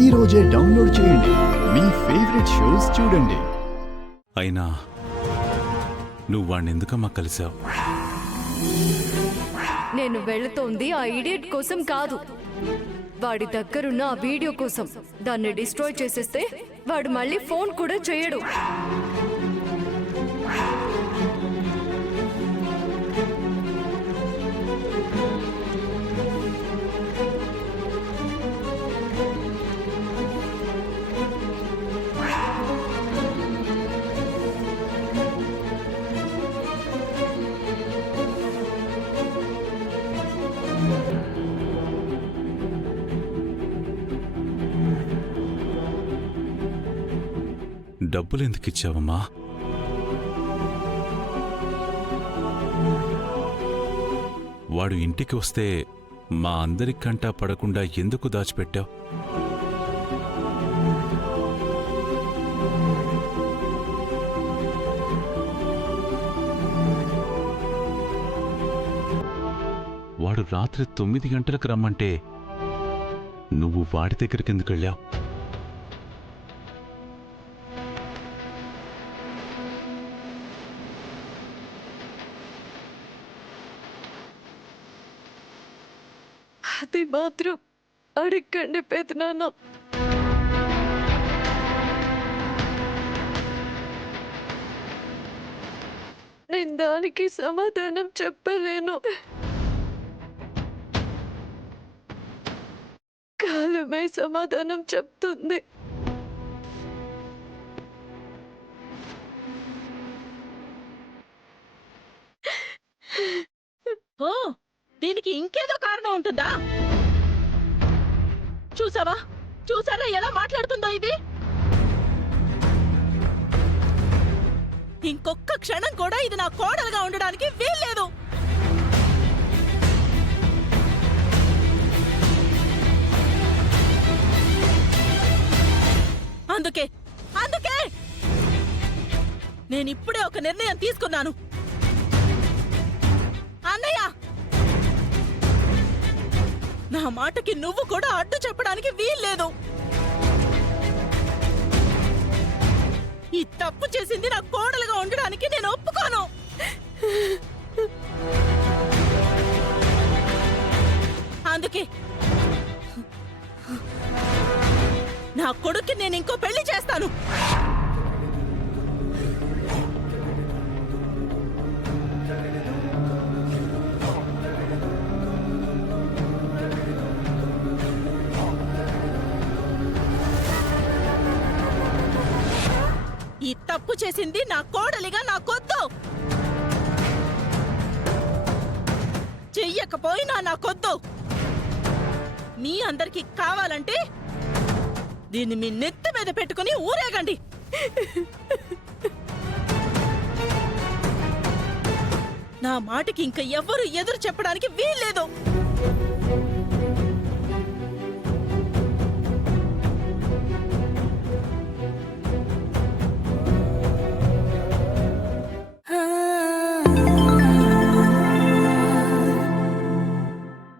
ఈ రోజే డౌన్లోడ్ చేయండి, మీ ఫేవరెట్ షోస్ చూడండి. అయినా నువ్వు వాణ్ణి ఎందుకమ్మా కలిసావు? నేను వెళుతోంది ఆ ఇడియట్ కోసం కాదు, వాడి దగ్గరున్న ఆ వీడియో కోసం. దాన్ని డిస్ట్రాయ్ చేసేస్తే వాడు మళ్ళీ ఫోన్ కూడా చేయడు. డబ్బులు ఎందుకు ఇచ్చావమ్మా? వాడు ఇంటికి వస్తే మా అందరి కంటా పడకుండా ఎందుకు దాచిపెట్టావు? వాడు రాత్రి 9 గంటలకు రమ్మంటే నువ్వు వాడి దగ్గరికి ఎందుకు వెళ్ళావు? అది మాత్రం అడగండి పెదనాన్న. నేను దానికి సమాధానం చెప్పలేను. కాలమే సమాధానం చెప్తుంది. ఓ, దీనికి ఇంకేదో కారణం ఉంటుందా? చూసారా ఎలా మాట్లాడుతుందో ఇది? ఇంకొక్క క్షణం కూడా ఇది నా కోడలుగా ఉండడానికి వీల్లేదు. అందుకే నేనిప్పుడే ఒక నిర్ణయం తీసుకున్నాను. అన్నయ్య, నా మాటకి నువ్వు కూడా అడ్డు చెప్పడానికి వీల్లేదు. ఈ తప్పు చేసింది నా కోడలుగా ఉండడానికి నేను ఒప్పుకోను. అందుకే నా కొడుక్కి నేను ఇంకో పెళ్లి చేస్తాను. ఈ తప్పు చేసింది నా కోడలిగా నాకొద్దు. చెయ్యకపోయినా నాకొద్దు. మీ అందరికీ కావాలంటే దీన్ని మీ నెత్తి మీద పెట్టుకుని ఊరేగండి. నా మాటకి ఇంకా ఎవ్వరూ ఎదురు చెప్పడానికి వీల్లేదు.